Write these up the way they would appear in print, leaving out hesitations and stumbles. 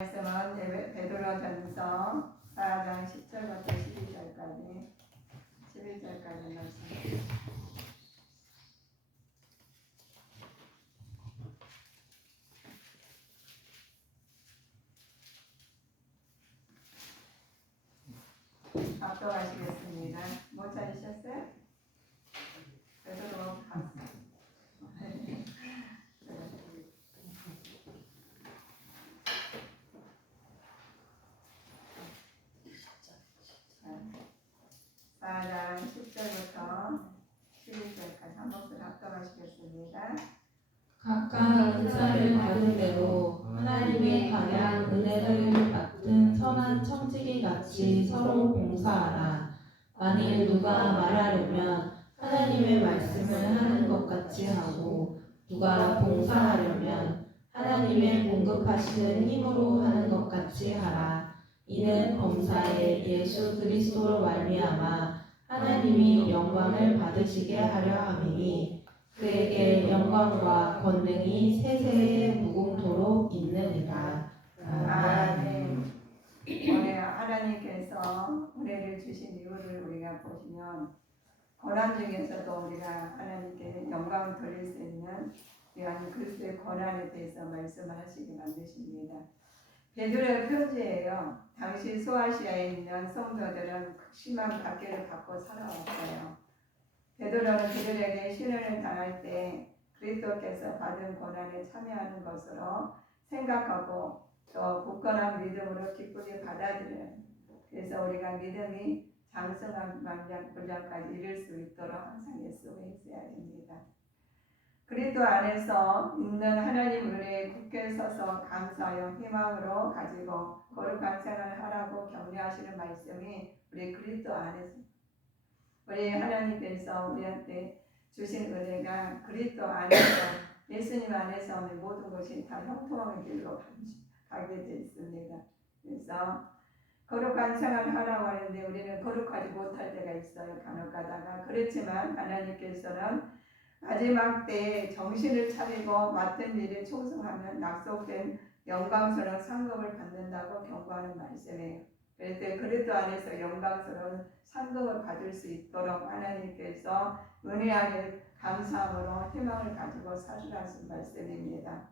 말씀은 베드로전서 4장 10절부터 11절까지 말씀. 압도하시겠습니다. 못 찾으셨어요? 베드로 갔어요. 장 10절부터 11절까지 한 목소리 합독하시겠습니다. 각각 은사를 받은 대로 하나님의 다양한 은혜를 받은 선한 청지기 같이 서로 봉사하라. 만일 누가 말하려면 하나님의 말씀을 하는 것 같이 하고, 누가 봉사하려면 하나님의 공급하시는 힘으로 하는 것 같이 하라. 이는 범사에 예수 그리스도로 말미암아 하나님이 영광을 받으시게 하려 함이니, 그에게 영광과 권능이 세세에 무궁토록 있느니라. 아멘. 오늘 하나님께서 은혜를 주신 이유를 우리가 보시면, 고난 중에서도 우리가 하나님께 영광을 돌릴 수 있는 예수 그리스도의 고난에 대해서 말씀하시게 만드십니다. 베드로의 편지예요. 당시 소아시아에 있는 성도들은 극심한 박해를 받고 살아왔어요. 베드로는 그들에게 시련을 당할 때 그리스도께서 받은 고난에 참여하는 것으로 생각하고 또 굳건한 믿음으로 기쁘게 받아들여요. 그래서 우리가 믿음이 장성한 분량까지 이룰 수 있도록 항상 예수에 있어야 됩니다. 그리스도 안에서 있는 하나님 은혜에 굳게 서서 감사하여 희망으로 가지고 거룩한 생활을 하라고 격려하시는 말씀이 우리 그리스도 안에서, 우리 하나님께서 우리한테 주신 은혜가 그리스도 안에서, 예수님 안에서 오늘 모든 것이 다 형통한 길로 가게 되어 있습니다. 그래서 거룩한 생활을 하라고 하는데 우리는 거룩하지 못할 때가 있어요. 간혹 가다가. 그렇지만 하나님께서는 마지막 때에 정신을 차리고 맡은 일에 충성하면 약속된 영광스러운 상급을 받는다고 경고하는 말씀이에요. 그래서 그리스도 안에서 영광스러운 상급을 받을 수 있도록 하나님께서 은혜 안에 감사함으로 희망을 가지고 살으라는 말씀입니다.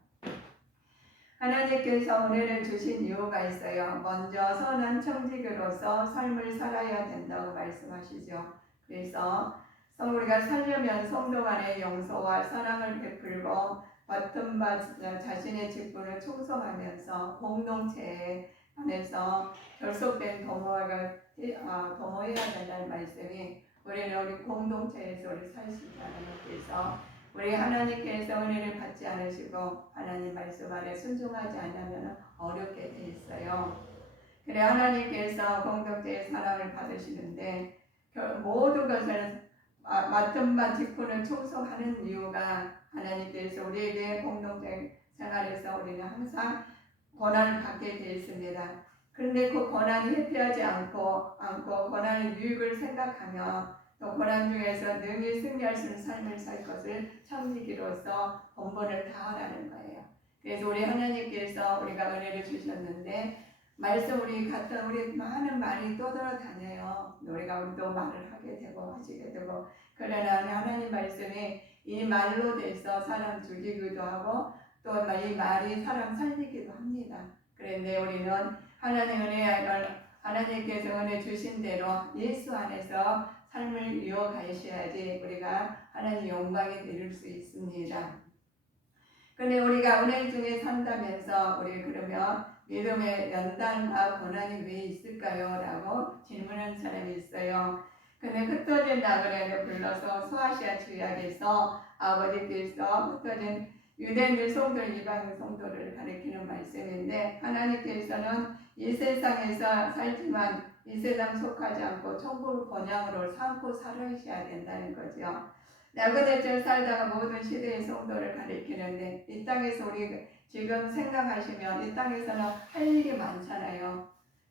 하나님께서 은혜를 주신 이유가 있어요. 먼저 선한 청지기로서 삶을 살아야 된다고 말씀하시죠. 그래서 우리가 살려면 성도 간의 용서와 사랑을 베풀고 맡은 바 자신의 직분을 충성하면서 공동체 안에서 결속된 도모해야 된다는 말씀이, 우리는 우리 공동체에서 우리 살 수 있다는 것에서 우리 하나님께서 은혜를 받지 않으시고 하나님 말씀 안에 순종하지 않으면 어렵게 돼 있어요. 그래 하나님께서 공동체의 사랑을 받으시는데 모든 것을 맡은 바 직분을 충성하는 이유가, 하나님께서 우리에게 공동체 생활에서 우리는 항상 고난을 받게 되어 있습니다. 그런데 그 고난이 회피하지 않고 고난의 유익을 생각하며 또 고난 중에서 능히 승리할 수 있는 삶을 살 것을 청지기로서 본분을 다하라는 거예요. 그래서 우리 하나님께서 우리가 은혜를 주셨는데 말씀 우리 많은 말이 떠돌아다녀요. 우리도 말을 하게 되고 하시게 되고, 그러나 하나님 말씀이 이 말로 돼서 사람 죽이기도 하고 또 이 말이 사람 살리기도 합니다. 그런데 우리는 하나님께서 은혜 주신 대로 예수 안에서 삶을 이어가셔야지 우리가 하나님 영광에 이룰 수 있습니다. 그런데 우리가 은혜 중에 산다면서 우리 그러면 믿음의 연단과 고난이 왜 있을까요? 라고 질문하는 사람이 있어요. 근데 흩어진 나그네를 불러서 소아시아 지역에서 아버지께서 흩어진 유대인들 성도를 이방 성도를 가리키는 말씀인데, 하나님께서는 이 세상에서 살지만 이 세상 속하지 않고 천국을 본향으로 삼고 살아셔야 된다는 거죠. 나그네처럼 살다가 모든 시대의 성도를 가리키는데, 이 땅에서 우리 지금 생각하시면 이 땅에서는 할 일이 많잖아요.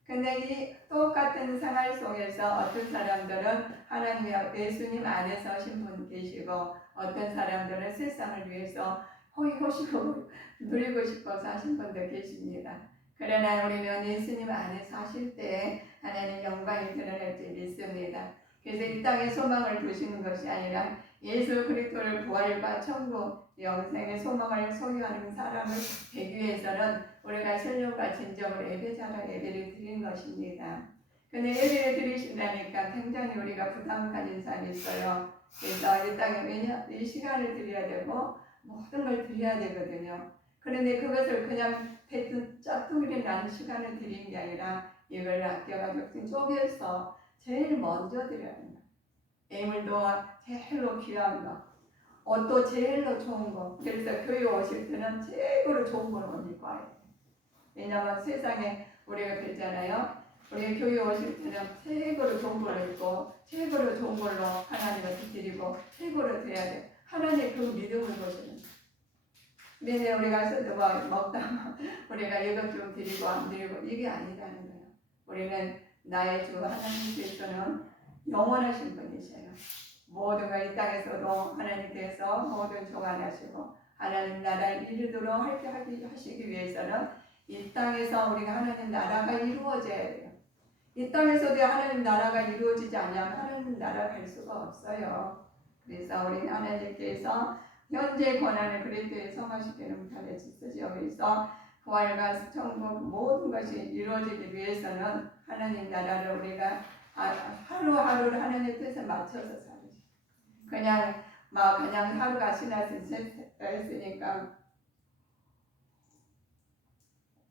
근데 이 똑같은 생활 속에서 어떤 사람들은 하나님 예수님 안에서 하신 분 계시고, 어떤 사람들은 세상을 위해서 호시고 누리고 싶어서 하신 분들 계십니다. 그러나 우리는 예수님 안에 사실 때 하나님 영광이 드러날 줄 믿습니다. 그래서 이 땅에 소망을 두시는 것이 아니라 예수 그리스도를 부활과 천국 영생의 소망을 소유하는 사람을 되기 위해서는 우리가 신령과 진정으로 예배자라 예배를 드리는 것입니다. 근데 예배를 드리신다니까 굉장히 우리가 부담 가진 사람이 있어요. 그래서 이 땅에 왜냐 이 시간을 드려야 되고 모든 걸 드려야 되거든요. 그런데 그것을 그냥 대충 짝퉁이 나는 시간을 드리는 게 아니라 이걸 아껴가지고 쪼개서 제일 먼저 드려야 된다. 예물도 제일로 귀한 거, 옷도 제일로 좋은 거. 그래서 교회 오실 때는 최고로 좋은 걸 옷 입고 와야 돼요. 왜냐하면 세상에 우리가 그랬잖아요. 우리 교회 오실 때는 최고로 좋은 걸로 입고 최고로 좋은 걸로 하나님을 드리고 최고로 드려야 돼요. 하나님 그 믿음을 보시는 거예요. 근데 우리가 먹다가 우리가 이것 좀 드리고 안 드리고 이게 아니라는 거예요. 우리는 나의 주 하나님께서는 영원하신 분이세요. 모든 걸 이 땅에서도 하나님께서 모든 종안하시고 하나님 나라를 이루도록 하시기 위해서는 이 땅에서 우리가 하나님 나라가 이루어져야 돼요. 이 땅에서도 하나님 나라가 이루어지지 않으면 하나님 나라 갈 수가 없어요. 그래서 우리 하나님께서 현재 권한을 그리스도에 성화시키는 편에 쓰죠. 그래서 부활과 천국 모든 것이 이루어지기 위해서는 하나님 나라를 우리가 하루하루를 하나님의 뜻에 맞춰서 살으시. 그냥 하루가 지났으니까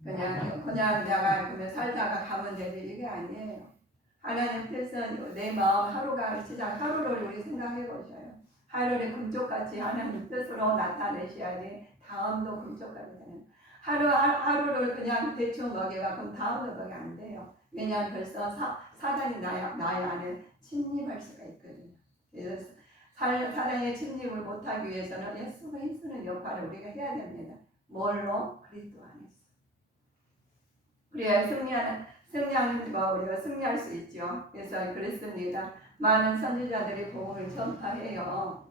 그냥 내가 그러면 살다가 가면 되지 이게 아니에요. 하나님 뜻은 내 마음 하루가 시작 하루를 우리 생각해 보셔요. 하루를 금쪽같이 하나님 뜻으로 나타내셔야지 다음도 금쪽같이 되는. 하루를 그냥 대충 먹여가 그럼 다음도 먹여 안 돼요. 왜냐하면 벌써 사단이 나의 안에 침입할 수가 있거든요. 그래서 사단의 침입을 못하기 위해서는 예수가 힘쓰는 역할을 우리가 해야 됩니다. 뭘로? 그리스도 안에서. 그래야 승리하는 거 우리가 승리할 수 있죠. 그래서 그랬습니다. 많은 선지자들이 복음을 전파해요.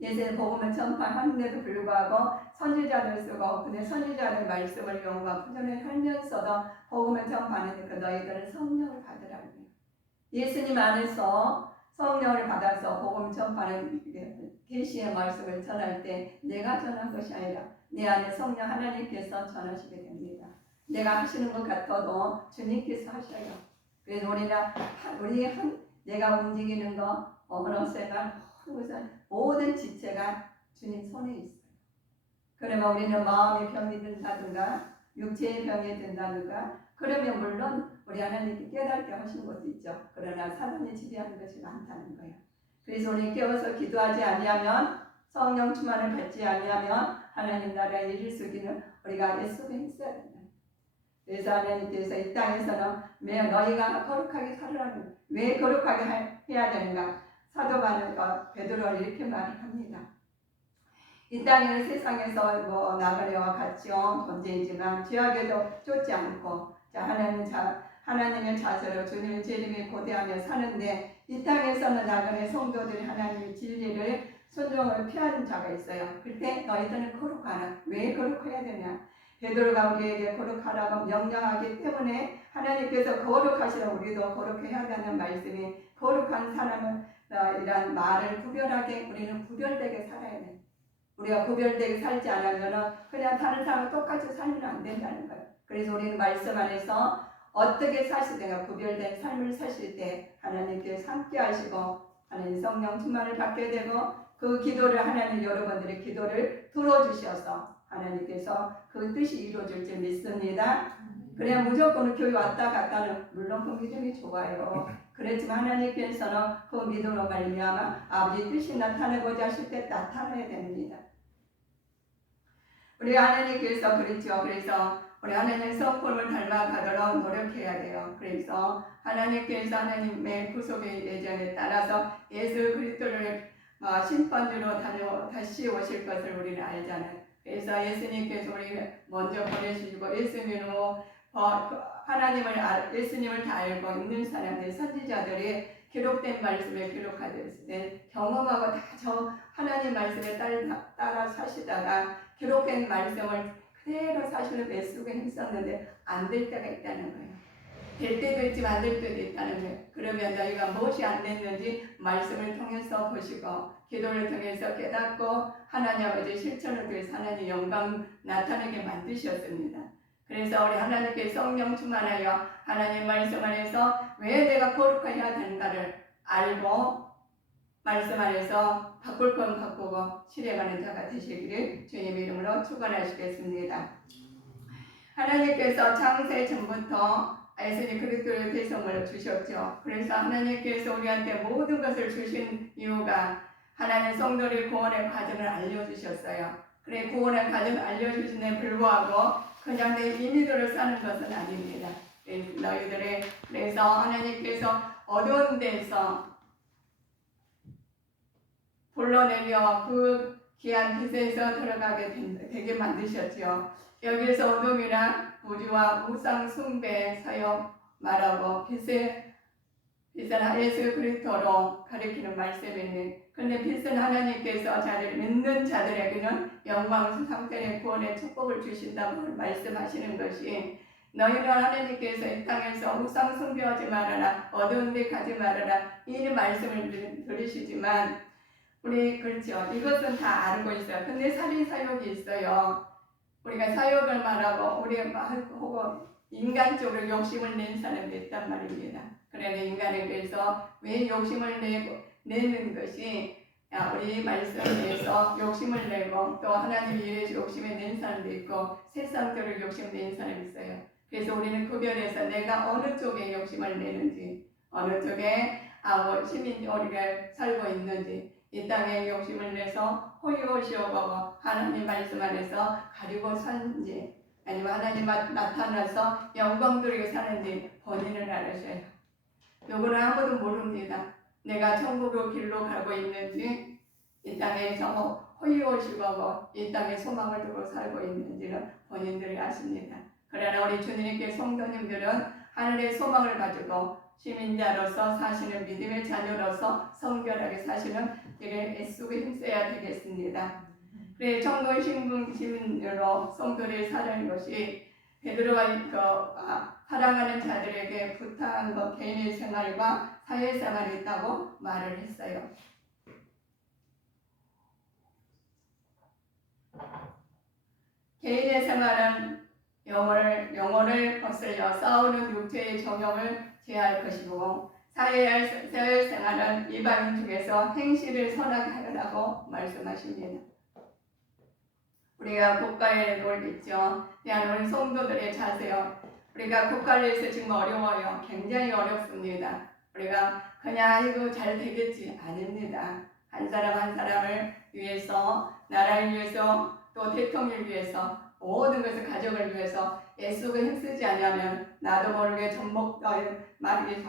예수의 복음을 전파하는데도 불구하고 선지자들 쓰고 근데 선지자들 말씀을 용과 부전을 하면서도 복음을 전파하는 그 너희들은 성령을 받으라는 거예요. 예수님 안에서 성령을 받아서 복음 전파하는 계시의 말씀을 전할 때 내가 전한 것이 아니라 내 안에 성령 하나님께서 전하시게 됩니다. 내가 하시는 것 같아도 주님께서 하셔요. 그래서 내가 움직이는 거, 언어세가 모든 지체가 주님 손에 있어요. 그러면 우리는 마음의 병이 든다든가 육체의 병이 든다든가 그러면 물론 우리 하나님께 깨닫게 하시는 것도 있죠. 그러나 사단이 지배하는 것이 많다는 거예요. 그래서 우리 깨워서 기도하지 아니하면 성령 충만을 받지 아니하면 하나님 나라에 이를 수기는 우리가 예수가 있어야 된다. 그래서 하나님께서 이 땅에서는 너희가 거룩하게 살으라는 왜 거룩하게 해야 되는가? 사도 베드로가 이렇게 말을 합니다. 이 땅은 세상에서 나그네와 같이 존재이지만 죄악에도 쫓지 않고 하나님의 자세로 주님의 재림에 고대하며 사는데 이 땅에서는 나그네 성도들이 하나님의 진리를 순종을 피하는 자가 있어요. 그때 너희들은 거룩하라. 왜 거룩해야 되냐? 베드로가 우리에게 거룩하라고 명령하기 때문에 하나님께서 거룩하시라 우리도 거룩해야 한다는 말씀이 거룩한 사람은 이런 말을 구별하게 우리는 구별되게 살아야 돼. 우리가 구별되게 살지 않으면 그냥 다른 사람과 똑같이 살면 안 된다는 거예요. 그래서 우리는 말씀 안에서 어떻게 사시든가 구별된 삶을 사실 때 하나님께서 함께 하시고 하나님 성령 충만을 받게 되고 그 기도를 하나님 여러분들의 기도를 들어주셔서 하나님께서 그 뜻이 이루어질 줄 믿습니다. 그래야 무조건 교회 왔다 갔다는 물론 그 믿음이 좋아요. 그렇지만 하나님께서는 그 믿음으로 말미암아 아버지 뜻이 나타내고자 하실 때 나타나야 됩니다. 우리 하나님께서 그렇죠. 그래서 우리 하나님의 성품을 닮아가도록 노력해야 돼요. 그래서 하나님께서 하나님의 구속의 예정에 따라서 예수 그리스도를 심판주로 다시 오실 것을 우리는 알잖아요. 그래서 예수님께서 우리를 먼저 보내주시고 예수님으로 예수님을 다 알고 있는 사람들 선지자들이 기록된 말씀에 기록하였을 때 경험하고 다 하나님 말씀에 따라 사시다가 기록된 말씀을 그대로 사실은 애쓰고 힘썼는데 안 될 때가 있다는 거예요. 될 때도 있지만 안 될 때도 있다는 거예요. 그러면 너희가 무엇이 안 됐는지 말씀을 통해서 보시고 기도를 통해서 깨닫고 하나님 아버지 실천을 통해서 하나님 영광 나타나게 만드셨습니다. 그래서 우리 하나님께 성령 충만하여 하나님 말씀 안에서 왜 내가 거룩해야 되는가를 알고 말씀 안에서 바꿀 건 바꾸고 실행하는 자가 되시기를 주님 이름으로 축원하시겠습니다. 하나님께서 창세 전부터 예수님 그리스도의 대성을 주셨죠. 그래서 하나님께서 우리한테 모든 것을 주신 이유가 하나님 성도를 구원의 과정을 알려주셨어요. 그래 구원의 과정을 알려주신데 불구하고 그냥 내 임의대로 사는 것은 아닙니다. 너희들의 그래서 하나님께서 어두운 데서 불러내며 그 귀한 빛에서 들어가게 되게 만드셨죠. 여기서 어둠이나 우주와 우상 숭배 사역 말하고 빛은 예수 그리스도로 가리키는 말씀이니 그런데 빛은 하나님께서 자를 믿는 자들에게는 영광 상태의 구원의 축복을 주신다고 말씀하시는 것이 너희는 하나님께서 이 땅에서 우상 숭배하지 말아라 어두운 데 가지 말아라 이 말씀을 들으시지만 우리 그렇죠. 이것은 다 알고 있어요. 근데 살인 사욕이 있어요. 우리가 사욕을 말하고 우리 혹은 인간적으로 욕심을 낸 사람이 있단 말입니다. 그러나 인간에게서 왜 욕심을 내는 것이 우리 말씀에서 욕심을 내고 또 하나님 일에 욕심을 낸 사람도 있고 세상적으로 욕심을 낸 사람이 있어요. 그래서 우리는 구별해서 내가 어느 쪽에 욕심을 내는지 어느 쪽에 시민 우리가 살고 있는지 이 땅에 욕심을 내서 호의호시오고 하나님 말씀 안에서 가리고 사는지 아니면 하나님 나타나서 영광 돌리고 사는지 본인을 알으셔야 해요. 누구는 아무도 모릅니다. 내가 천국의 길로 가고 있는지 이 땅에서 호의호시고 이 땅에 소망을 두고 살고 있는지는 본인들이 아십니다. 그러나 우리 주님께 성도님들은 하늘의 소망을 가지고 시민자로서 사시는 믿음의 자녀로서 성결하게 사시는 길에 애쓰고 힘써야 되겠습니다. 그래 정도의 시민으로 성도를 살아가는 것이 베드로가 사랑하는 자들에게 부탁한 것 개인의 생활과 사회생활이 있다고 말을 했어요. 개인의 생활은 영혼을 거슬려 싸우는 육체의 정욕을 제어할 것이고 사회생활은 이방인 중에서 행실을 선하게 하라고 말씀하십니다. 우리가 국가에 놀겠죠. 우리 성도들의 자세요. 우리가 국가를 위해서 지금 어려워요. 굉장히 어렵습니다. 우리가 그냥 이거 잘 되겠지 아닙니다. 한 사람 한 사람을 위해서 나라를 위해서 또 대통령을 위해서 모든 것을 가정을 위해서 애쓰고 힘쓰지 않으면 나도 모르게 마귀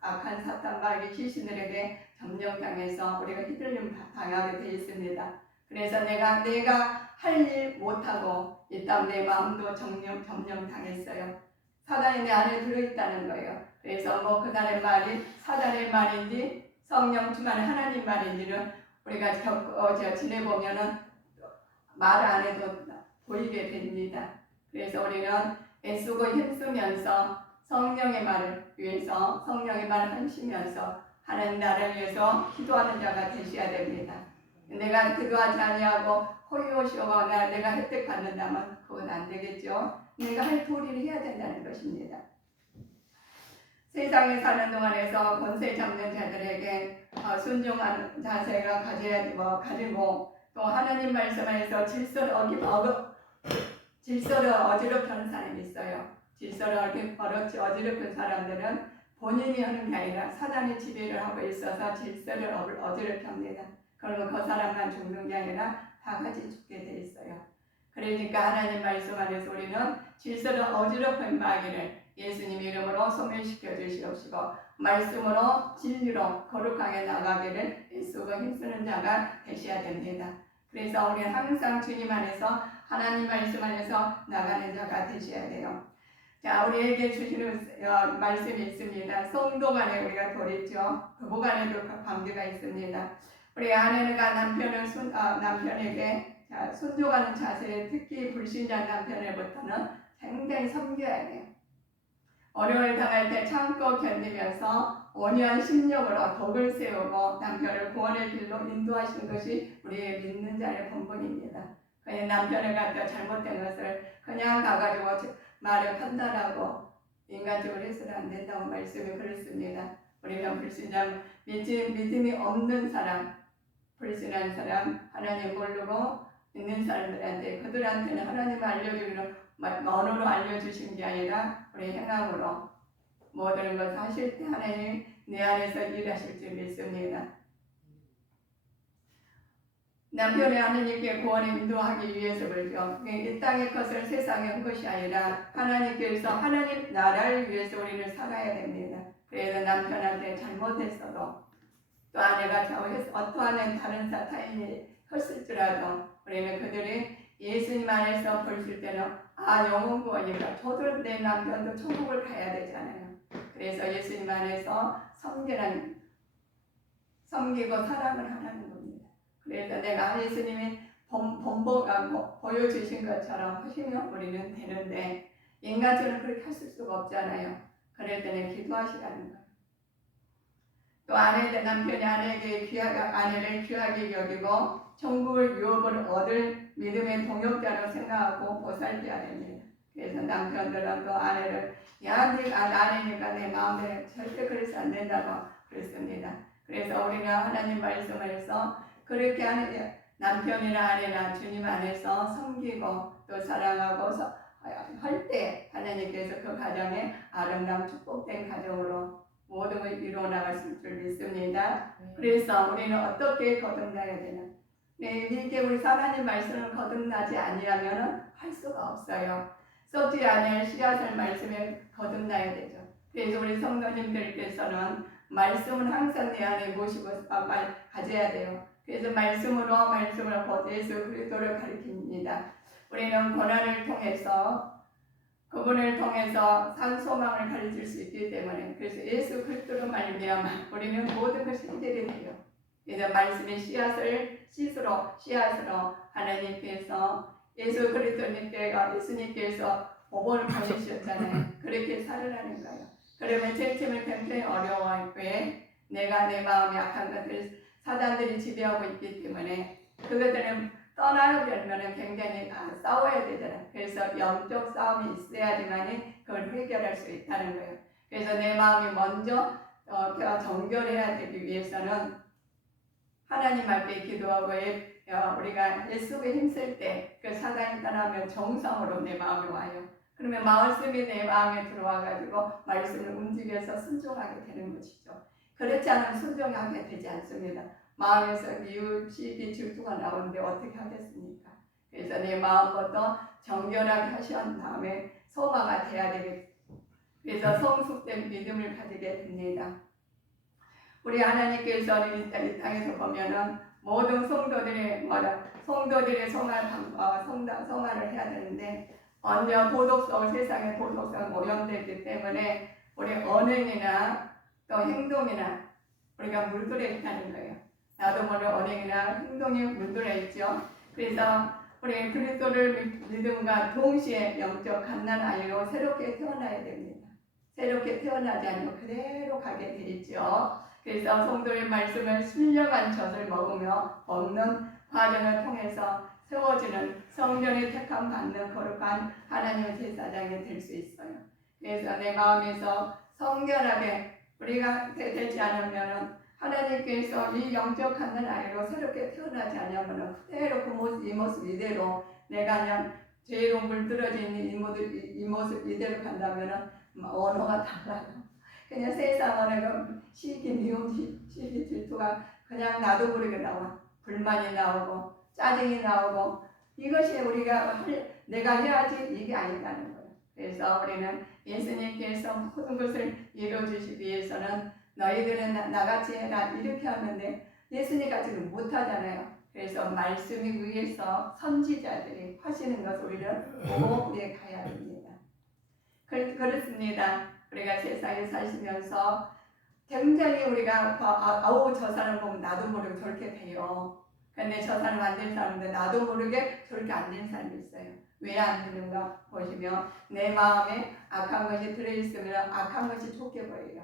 악한 사탄 마귀 귀신들에게 점령당해서 우리가 휘둘림 당하게 되어 있습니다. 그래서 내가 할 일 못하고 일단 내 마음도 점령당했어요. 사단이 내 안에 들어있다는 거예요. 그래서 그 사람의 말이 사단의 말인지 성령 충만한 하나님 말인지는 우리가 지내보면은 말 안 해도 보이게 됩니다. 그래서 우리는 애쓰고 힘쓰면서 성령의 말을 위해서 성령의 말을 하시면서 하나님 나라를 위해서 기도하는 자가 되셔야 됩니다. 내가 기도하지 아니하고 호의호시오가 내가 혜택 받는다면 그건 안 되겠죠. 내가 할 도리를 해야 된다는 것입니다. 세상에 사는 동안에서 권세 잡는 자들에게 순종하는 자세가 가지고 또 하나님 말씀 안에서 질서를 어지럽히는 사람이 있어요. 질서를 어지럽힌 사람들은 본인이 하는 게 아니라 사단의 지배를 하고 있어서 질서를 어지럽힙니다. 그러면 그 사람만 죽는 게 아니라 다 같이 죽게 돼 있어요. 그러니까 하나님 말씀 안에서 우리는 질서를 어지럽힌 마귀를 예수님 이름으로 소멸시켜 주시옵시고 말씀으로 진리로 거룩하게 나가기를 애쓰고 힘쓰는 자가 되셔야 됩니다. 그래서 우리는 항상 주님 안에서 하나님 말씀 안에서 나가는 자가 되셔야 돼요. 자, 우리에게 주시는 말씀이 있습니다. 성도 간에 우리가 돌있죠. 부부 간에도 관계가 있습니다. 우리 아내가 남편에게 순종하는 자세, 특히 불신자 남편으로부터는 굉장히 섬겨야 돼요. 어려움을 당할 때 참고 견디면서 온유한 심령으로 덕을 세우고 남편을 구원의 길로 인도하시는 것이 우리의 믿는 자의 본분입니다. 그냥 남편을 갖다 잘못된 것을 그냥 가가지고 말을 판단하고 인간적으로 해서는 안 된다고 말씀이 그렇습니다. 우리는 불신자, 믿음이 없는 사람, 불신한 사람, 하나님 모르고 있는 사람들한테 그들한테는 하나님 알려주기로 언어로 알려주신 게 아니라 우리 행함으로 모든 것을 하실 때 하나님 내 안에서 일하실 줄 믿습니다. 남편의 하나님께 구원을 인도하기 위해서 그렇죠. 이 땅의 것을 세상에 한 것이 아니라 하나님께서 하나님 나라를 위해서 우리는 살아야 됩니다. 그래서 남편한테 잘못했어도 또 아내가 잘못해서 어떠한 다른 타인이 했을지라도 우리는 그들이 예수님 안에서 보실 때는 영혼 구원이다. 저도 내 남편도 천국을 가야 되잖아요. 그래서 예수님 안에서 섬기고 사랑을 하라는 겁니다. 그래서 내가 예수님이 보여주신 것처럼 하시면 우리는 되는데 인간적으로 그렇게 하실 수가 없잖아요. 그럴 때는 기도하시라는 거예요. 또 남편이 아내를 귀하게 여기고 천국을 유업을 얻을 믿음의 동역자로 생각하고 보살펴야 됩니다. 그래서 남편들은 또 아내를 네가 아내니까 내 마음에 절대 그래서 안 된다고 그랬습니다. 그래서 우리가 하나님 말씀에서 그렇게 하는 남편이나 아내나 주님 안에서 섬기고 또 사랑하고 할 때 하나님께서 그 가정에 아름다운 축복된 가정으로 모든 걸 이루어나갈 줄 믿습니다. 그래서 우리는 어떻게 거듭나야 되나? 이게 우리 하나님 말씀을 거듭나지 아니하면 할 수가 없어요. 썩지 않을 씨앗을 말씀에 거듭나야 되죠. 그래서 우리 성도님들께서는 말씀은 항상 내 안에 모시고 가져야 돼요. 그래서 말씀으로 예수 그리스도를 가리킵니다. 우리는 고난을 통해서 그분을 통해서 산 소망을 가르칠 수 있기 때문에 그래서 예수 그리스도로 말미암아 우리는 모든 것이 해결이 돼요. 그래서 말씀의 씨앗으로 하나님께서 예수 예수님께서 오본을 보내주셨잖아요. 그렇게 살으라는 거예요. 그러면 제침을 굉장히 어려워할 때 내가 내 마음이 약한 것들 사단들이 지배하고 있기 때문에 그것들은 떠나려면 굉장히 싸워야 되잖아요. 그래서 영적 싸움이 있어야지만 그걸 해결할 수 있다는 거예요. 그래서 내 마음이 먼저 정결해야 되기 위해서는 하나님 앞에 기도하고 우리가 예수에 힘쓸 때 그 사단이 떠나면 정상으로 내 마음이 와요. 그러면 말씀이 내 마음에 들어와가지고 말씀을 움직여서 순종하게 되는 것이죠. 그렇지 않으면 순종하게 되지 않습니다. 마음에서 미움, 시기, 질투가 나오는데 어떻게 하겠습니까? 그래서 내 마음부터 정결하게 하신 다음에 소마가 돼야 되겠죠. 그래서 성숙된 믿음을 가지게 됩니다. 우리 하나님께서 이 땅에서 보면은 모든 성도들의 성화를 해야 되는데 세상의 도덕성 오염되기 때문에 우리 언행이나 또 행동이나 우리가 물들어 있다는 거예요. 나도 모르는 언행이나 행동이 물들어 있죠. 그래서 우리 그리스도를 믿음과 동시에 영적 갓난 아이로 새롭게 태어나야 됩니다. 새롭게 태어나지 않으면 그대로 가게 돼 있죠. 그래서 성도의 말씀을 신령한 젖을 먹는 과정을 통해서 세워지는 성전의 택함 받는 거룩한 하나님의 제사장이 될 수 있어요. 그래서 내 마음에서 성결하게 우리가 되지 않으면 하나님께서 이 영적 갓난 아이로 새롭게 태어나지 않으면 그대로 이 모습 이대로 내가 그냥 죄로 물들어진 이 모습 이대로 간다면 언어가 달라요. 그냥 세상 언어가 시기, 미움, 시기, 질투가 그냥 나도 모르게 나와. 불만이 나오고 짜증이 나오고 이것이 내가 해야지 이게 아니라는 거예요. 그래서 우리는 예수님께서 모든 것을 이루어주시기 위해서는 너희들은 나같이 해라 이렇게 하는데 예수님 같이는 못하잖아요. 그래서 말씀이 위에서 선지자들이 하시는 것을 우리는 보고 우리에 가야 됩니다. 그렇습니다. 우리가 세상에 사시면서 굉장히 우리가 저 사람 보면 나도 모르게 저렇게 돼요. 근데 저 사람 안 된 사람인데 나도 모르게 저렇게 안 된 사람이 있어요. 왜 안 되는가 보시면 내 마음에 악한 것이 들어있으면 악한 것이 좋게 보여요.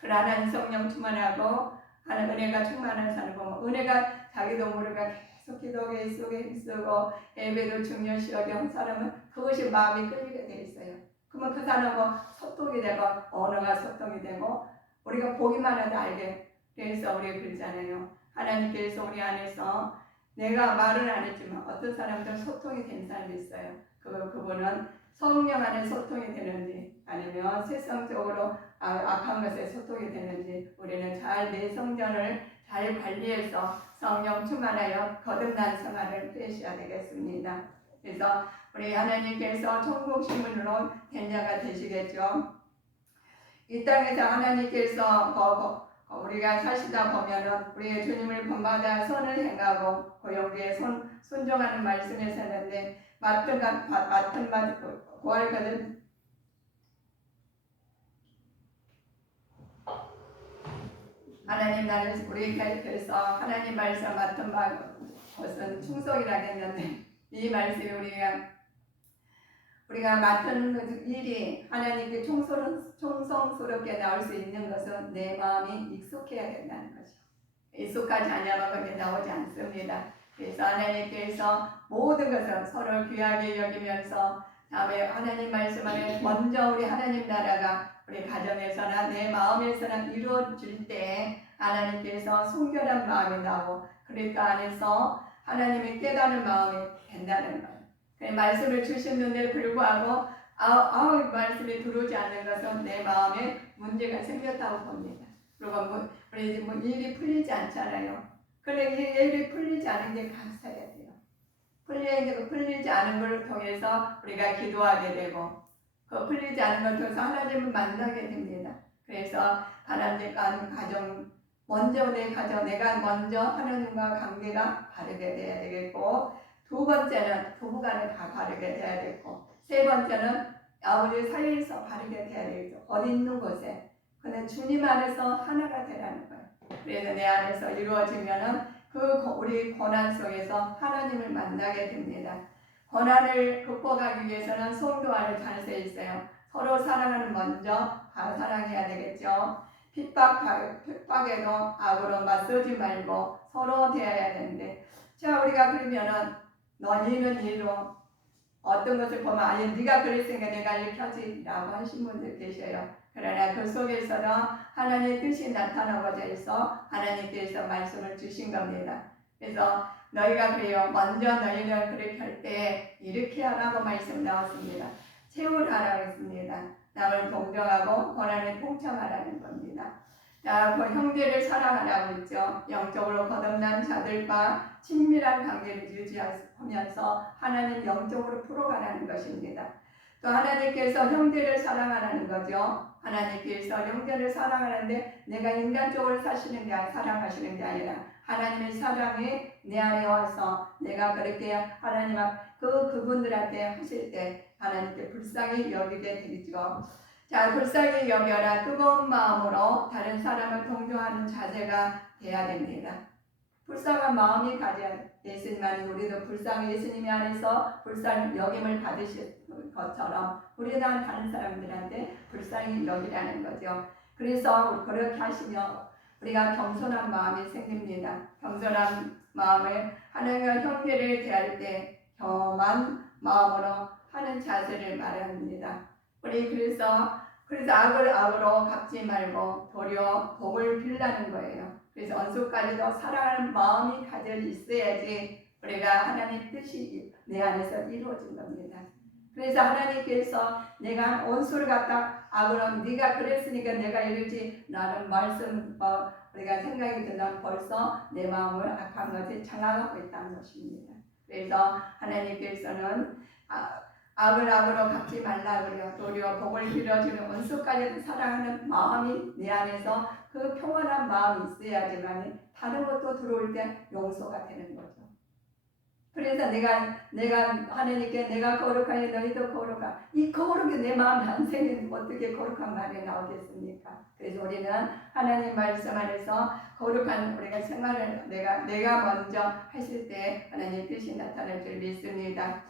그러나 하나님 성령 충만하고 하나님 은혜가 충만한 사람 보면 은혜가 자기도 모르게 계속 기도에 속에 힘쓰고 예배도 중요시 여기는 사람은 그것이 마음이 끌리게 돼 있어요. 그러면 그 사람은 소통이 되고 언어가 소통이 되고 우리가 보기만 해도 알게 그래서 우리 그러잖아요. 하나님께서 우리 안에서 내가 말은 안 했지만 어떤 사람들 소통이 된 사람이 있어요. 그분은 성령 안에 소통이 되는지 아니면 세상적으로 악한 것에 소통이 되는지 우리는 잘 내 성전을 잘 관리해서 성령 충만하여 거듭난 생활을 하셔야 되겠습니다. 그래서 우리 하나님께서 천국 시민으로 된 자가 되시겠죠. 이 땅에서 하나님께서 우리가 사시다 보면은 우리의 주님을 본받아 선을 행하고 고용기에 순종하는 말씀에 서는데 맡은 맛 구할거든 하나님 나를 우리 곁에서 하나님 말씀 맡은 것은 충성이라겠는데 이 말씀이 우리가 맡은 일이 하나님께 충성스럽게 나올 수 있는 것은 내 마음이 익숙해야 된다는 거죠. 익숙하지 않으면 그게 나오지 않습니다. 그래서 하나님께서 모든 것을 서로 귀하게 여기면서 다음에 하나님 말씀 안에 먼저 우리 하나님 나라가 우리 가정에서나 내 마음에서나 이루어질 때 하나님께서 순결한 마음이 나고 그리스도 안에서 하나님의 깨닫는 마음이 된다는 거예요. 말씀을 주셨는데 불구하고 말씀이 들어오지 않는 것은 내 마음에 문제가 생겼다고 봅니다. 그리고 우리 일이 풀리지 않잖아요. 그런데 이 일이 풀리지 않은 게 감사해야 돼요. 풀리지 않은 걸 통해서 우리가 기도하게 되고 그 풀리지 않은 걸 통해서 하나님을 만나게 됩니다. 그래서 하나님과 가정 먼저 내가 먼저 하나님과 관계가 바르게 돼야 되겠고 두 번째는 부부간에 다 바르게 돼야 되고 세 번째는 아버지 사이에서 바르게 돼야 되겠죠. 어디 있는 곳에 근데 주님 안에서 하나가 되라는 거예요. 그래서 내 안에서 이루어지면은 우리 고난 속에서 하나님을 만나게 됩니다. 고난을 극복하기 위해서는 성도 안에 잘돼 있어요. 서로 사랑하는 먼저 사랑해야 되겠죠. 핍박에도 악으로 맞서지 말고 서로 대해야 되는데 자 우리가 그러면은 너희는 이로 어떤 것을 보면 아니 네가 그랬으니까 내가 이렇게 하지 라고 하신 분들 계셔요. 그러나 그 속에서는 하나님의 뜻이 나타나고자 해서 하나님께서 말씀을 주신 겁니다. 그래서 너희가 그래요. 먼저 너희는 그렇게 할 때 이렇게 하라고 말씀 나왔습니다. 채울하라고 했습니다. 남을 동정하고 고난을 통참하라는 겁니다. 자, 그 형제를 사랑하라고 했죠. 영적으로 거듭난 자들과 친밀한 관계를 유지하면서 하나님 영적으로 풀어가라는 것입니다. 또 하나님께서 형제를 사랑하라는 거죠. 하나님께서 형제를 사랑하는데 내가 인간적으로 사랑하시는 게 아니라 하나님의 사랑이 내 안에 와서 내가 그렇게 하나님 그분들한테 하실 때 하나님께 불쌍히 여기게 되죠. 자, 불쌍히 여겨라. 뜨거운 마음으로 다른 사람을 동정하는 자세가 돼야 됩니다. 불쌍한 마음이 가져야 예수님 안에 우리도 예수님 안에서 불쌍히 여김을 받으실 것처럼 우리는 다른 사람들한테 불쌍히 여기라는 거죠. 그래서 그렇게 하시면 우리가 겸손한 마음이 생깁니다. 겸손한 마음을 하나님과 형제를 대할 때 겸한 마음으로 하는 자세를 말합니다. 우리 그래서 악으로 갚지 말고 도리어 복을 빌라는 거예요. 그래서 언수까지도 사랑하는 마음이 가져 있어야지 우리가 하나님의 뜻이 내 안에서 이루어진 겁니다. 그래서 하나님께서 내가 원수를 갖다 악으로 네가 그랬으니까 내가 이러지 라는 말씀 우리가 생각이 든다면 벌써 내 마음을 악한 것에 장악하고 있다는 것입니다. 그래서 하나님께서는 악으로 갚지 말라고요. 도리어 복을 빌어주는 원수까지도 사랑하는 마음이 내 안에서 그 평안한 마음이 있어야지만 다른 것도 들어올 때 용서가 되는 거죠. 그래서 내가 하나님께 내가 거룩하니 너희도 거룩하. 이 거룩이 내 마음에 안 생기면 어떻게 거룩한 말이 나오겠습니까? 그래서 우리는 하나님 말씀 안에서 거룩한 우리가 생활을 내가 먼저 하실 때 하나님 뜻이 나타날 줄 믿습니다.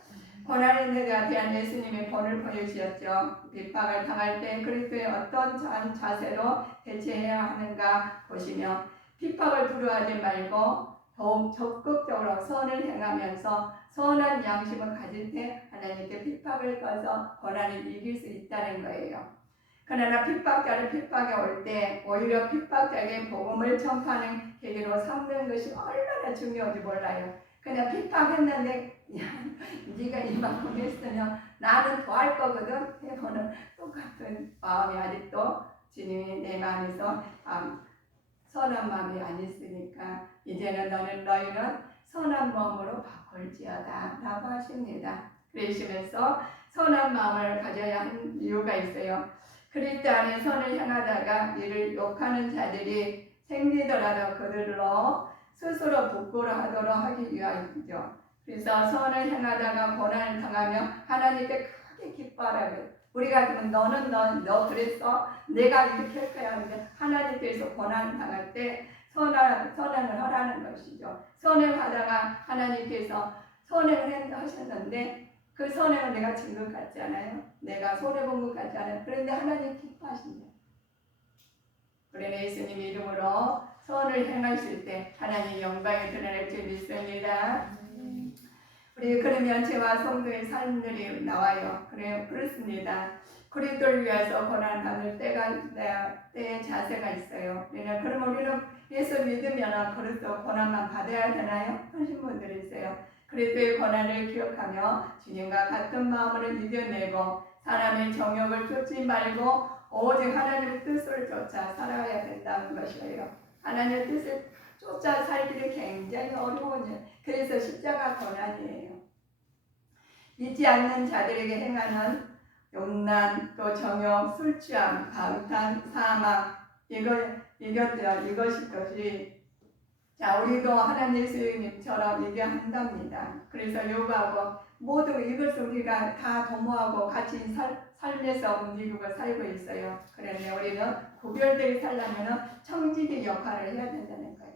고난에 대한 예수님의 본을 보여주셨죠. 핍박을 당할 때 그리스도의 어떤 자세로 대처해야 하는가 보시며 핍박을 두려워하지 말고 더욱 적극적으로 선을 행하면서 선한 양심을 가질 때 하나님께 핍박을 꺼서 고난을 이길 수 있다는 거예요. 그러나 핍박자를 핍박에 올 때 오히려 핍박자에게 복음을 전파하는 계기로 삼는 것이 얼마나 중요한지 몰라요. 그냥 핍박했는데 야, 네가 이만큼 했으면 나는 더 할 거거든. 해보는 똑같은 마음이 아직도 주님이 내 마음에서 선한 마음이 안 있으니까 이제는 너희는 선한 마음으로 바꿀지어다 라고 하십니다. 그러시면서 선한 마음을 가져야 하는 이유가 있어요. 그리스도 안에 선을 향하다가 이를 욕하는 자들이 생기더라도 그들로 스스로 부끄러워하도록 하기 위함이죠. 그래서 선을 향하다가 고난을 당하며 하나님께 크게 기뻐하라고요. 우리가 그러면 너는 너 그랬어? 내가 이렇게 할 거야 하는데 하나님께서 고난을 당할 때 선행을 하라는 것이죠. 선행하다가 하나님께서 선행을 하셨는데 그 선행을 내가 진 것 같지 않아요? 내가 손해본 것 같지 않아요? 그런데 하나님 기뻐하신다. 우리는 예수님 이름으로 선을 행하실 때 하나님 영광이 드러날 줄 믿습니다. 우리 그러면 저와 성도의 삶들이 나와요. 그렇습니다. 그리스도를 위해서 고난 받을 때의 자세가 있어요. 그럼 우리는 예수 믿으면 그리스도 고난만 받아야 되나요? 하신 분들이 있어요. 그리스도의 고난을 기억하며 주님과 같은 마음으로 이겨내고 사람의 정욕을 쫓지 말고 오직 하나님의 뜻을 쫓아 살아야 된다는 것이에요. 하나님의 뜻을 쫓아 살기를 굉장히 어려운 일. 그래서 십자가 고난이에요. 잊지 않는 자들에게 행하는 욕난, 또 정욕, 술 취함, 방탕, 사망 이것이 자 우리도 하나님 예수님처럼 얘기한답니다. 그래서 요구하고 모든 이것을 우리가 다 도모하고 같이 삶에서 움직이고 살고 있어요. 그런데 우리는 구별되게 살려면 청지기 역할을 해야 된다는 거예요.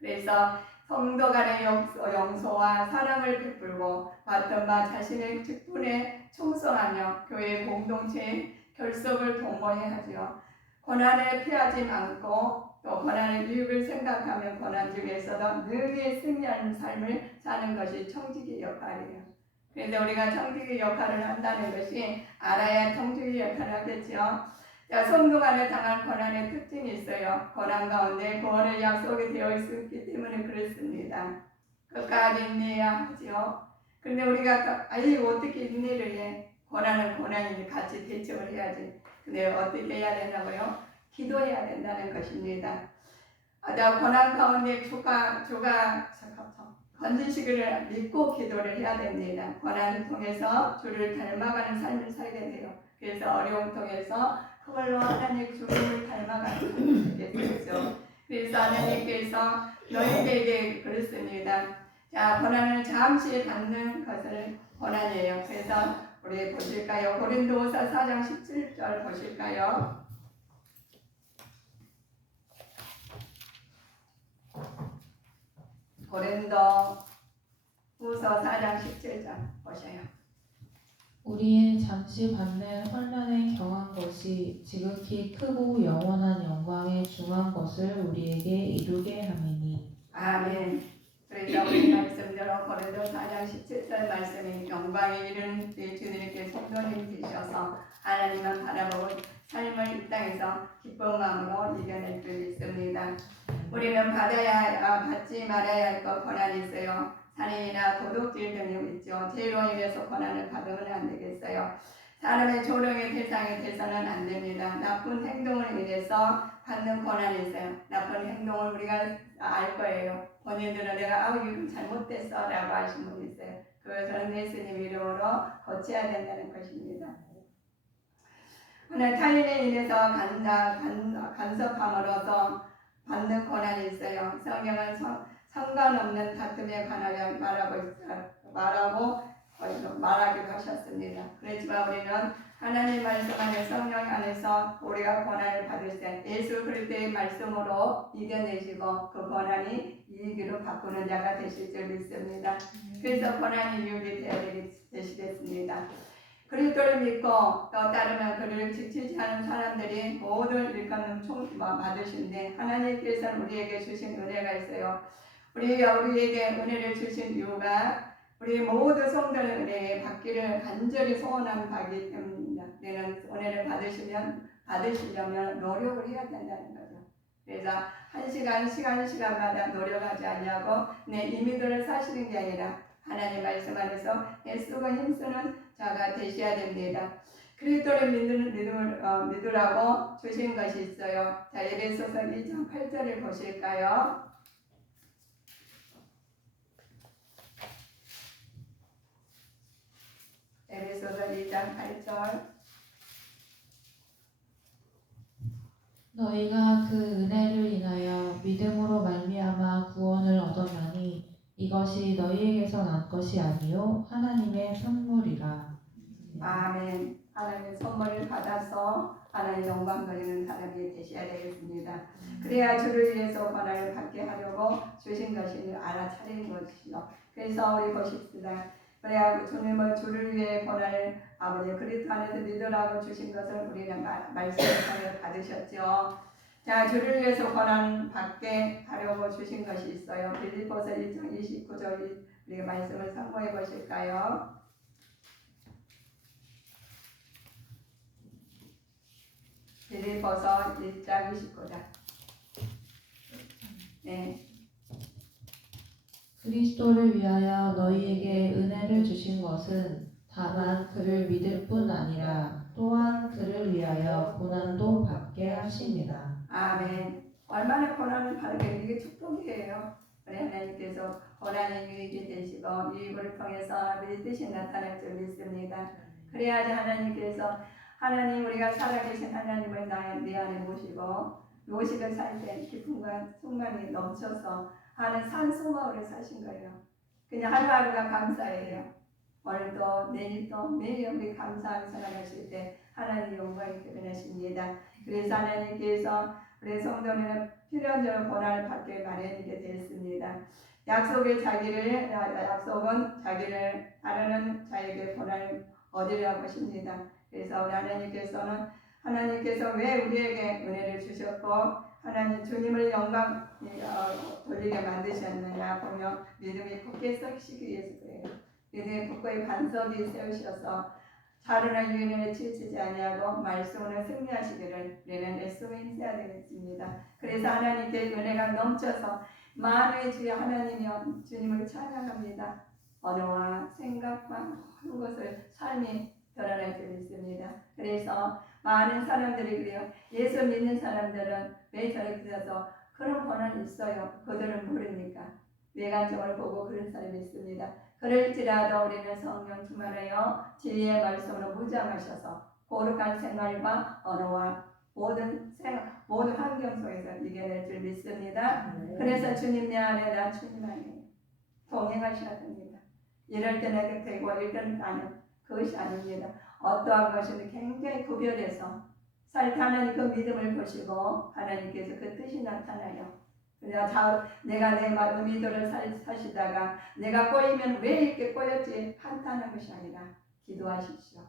그래서 성도 간의 용서와 사랑을 베풀고 맡은 바 자신의 직분에 충성하며 교회 공동체의 결속을 도모해야 하죠. 고난에 피하지 않고 또 고난의 유익을 생각하며 고난 중에서도 능히 승리하는 삶을 사는 것이 청지기 역할이에요. 그래서 우리가 청지기 역할을 한다는 것이 알아야 청지기 역할을 하겠죠. 자, 성도 간에 당한 고난의 특징이 있어요. 고난 가운데 구원의 약속이 되어 있기 때문에 그렇습니다. 끝까지 인내해야 하죠. 그런데 우리가 어떻게 인내를 해? 고난은 고난이니 같이 대처를 해야지. 근데 어떻게 해야 된다고요? 기도해야 된다는 것입니다. 고난 가운데 주가 건지시기를 믿고 기도를 해야 됩니다. 고난을 통해서 주를 닮아가는 삶을 살게 돼요. 그래서 어려움 통해서 그걸로 하나님 주님을 닮아가는 삶을 살게 되죠. 그래서 하나님께서 너희에게 그렇습니다. 자, 고난을 잠시 받는 것을 고난이에요. 그래서 우리 보실까요? 고린도후서 4장 17절 보실까요? 고린도후서 4장 17절 보세요. 우리의 잠시 받는 환난에 경한 것이 지극히 크고 영원한 영광에 중한 것을 우리에게 이루게 함이니. 아멘. 그래서 우리 말씀대로 고린도 4장 17절 말씀이 영광에 이르는 주님께 성도님 되셔서 하나님만 바라보고 삶을 이 땅에서 기쁜 마음으로 이겨낼 수 있습니다. 우리는 받지 말아야 할 것 고난이 있어요. 살인이나 도둑질 등이 있죠. 죄로 인해서 고난을 받으면 안 되겠어요. 사람의 조롱의 대상이 돼서는 안 됩니다. 나쁜 행동을 인해서 받는 고난이 있어요. 나쁜 행동을 우리가 알 거예요. 본인들은 내가 이건 잘못됐어 라고 하신 분이 있어요. 그것은 예수님 이름으로 고쳐야 된다는 것입니다. 타인에 인해서 간섭함으로써 받는 고난이 있어요. 성경은 상관없는 다툼에 관하여 말하기도 하셨습니다. 그렇지만 우리는 하나님 말씀 안에 성령 안에서 우리가 권한을 받을 때 예수 그리스도의 말씀으로 이겨내시고 그 권한이 이익으로 바꾸는 자가 되실 줄 믿습니다. 그래서 권한이 이익이 되시겠습니다. 그리스도를 믿고 또 따르면 그를 지키지 않은 사람들이 모든 일감을 받으신데 하나님께서는 우리에게 주신 은혜가 있어요. 우리에게 은혜를 주신 이유가 우리 모두 성도는 은혜에 받기를 간절히 소원한 바이기 때문입니다. 우리는 은혜를 받으시려면 노력을 해야 된다는 거죠. 그래서 한 시간마다 노력하지 않냐고 내 임의대로 사시는 게 아니라 하나님 말씀 안에서 애쓰고 힘쓰는 자가 되셔야 됩니다. 그리스도를 믿으라고 주신 것이 있어요. 자, 에베소서 2장 8절을 보실까요? 에베소서 2장 8절. 너희가 그 은혜를 인하여 믿음으로 말미암아 구원을 얻었나니 이것이 너희에게서 난 것이 아니요 하나님의 선물이라. 아멘. 하나님의 선물을 받아서 하나님 영광 돌리는 사람이 되셔야 되겠습니다. 그래야 주를 위해서 권한을 받게 하려고 주신 것을 알아차리는 것이죠. 그래서 우리 보십시다. 그래야 주를 위해 권한을 아버지 그리스도 안에서 믿으라고 주신 것을 우리는 말씀을 받으셨죠. 자, 주를 위해서 권한 받게 하려고 주신 것이 있어요. 빌립보서 1장 29절 우리가 말씀을 참고해 보실까요? 빌립보서 1장 29절. 네. 그리스도를 위하여 너희에게 은혜를 주신 것은 다만 그를 믿을 뿐 아니라 또한 그를 위하여 고난도 받게 하십니다. 아멘. 얼마나 고난을 받게 이게 축복이에요. 우리 하나님께서 고난의 유익이 되시고 유익을 통해서 우리 뜻이 나타날 줄 믿습니다. 그래야지 하나님 우리가 살아계신 하나님을 내 안에 모시고 요식을 살 때 기쁨과 순간이 넘쳐서 하는 산소마을을 사신 거예요. 그냥 하루하루가 감사해요. 오늘도 내일도 매일 우리 감사하며 살아가실 때 하나님 영광이 드러나십니다. 그래서 하나님께서 우리 성도는 필연적으로 고난을 받게 마련이게 되었습니다. 약속은 자기를 따르는 자에게 고난을 얻으려고 하십니다. 그래서 우리 하나님께서 왜 우리에게 은혜를 주셨고 하나님 주님을 영광 돌리게 만드셨느냐 보면 믿음이 굳게 서시기 위해서 그래요. 믿음이 굳게 반석이 세우셔서 자루나 유인을 치우치지 아니하고 말씀으로 승리하시기를 우리는 애쓰고 힘써야 되겠습니다. 그래서 하나님께 은혜가 넘쳐서 만유의 주여 하나님이여 주님을 찬양합니다. 언어와 생각과 모든 것을 삶이 드러날 줄 믿습니다. 그래서 많은 사람들이 그래요. 예수 믿는 사람들은 왜 저렇게 돼서 그런 권한이 있어요. 그들은 모르니까 외관적으로 보고 그런 사람이 있습니다. 그럴지라도 우리는 성령 충만하여 진리의 말씀으로 무장하셔서 거룩한 생활과 언어와 모든 환경 속에서 이겨낼 줄 믿습니다. 그래서 주님 내 안에 나 주님 안에 동행하셔야 됩니다. 이럴 때는 되고 이럴 때는 아니요. 그것이 아닙니다. 어떠한 것이든 굉장히 구별해서 살 때 하나님 그 믿음을 보시고 하나님께서 그 뜻이 나타나요. 내가 내 의미대로 사시다가 내가 꼬이면 왜 이렇게 꼬였지 판단하는 것이 아니라 기도하십시오.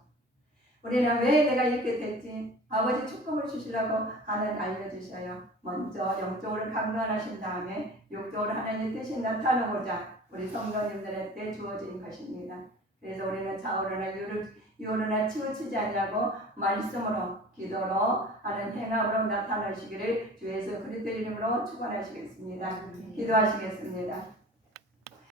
우리는 왜 내가 이렇게 됐지 아버지 축복을 주시라고 하나님 알려주셔요. 먼저 영적으로 강건하신 다음에 육적으로 하나님의 뜻이 나타나고자 우리 성도님들에게 주어진 것입니다. 그래서 우리는 좌우로나 유로나 치우치지 않으려고 말씀으로 기도로 하는 행함으로 나타나시기를 주 예수 그리스도 이름으로 축원하시겠습니다. 기도하시겠습니다.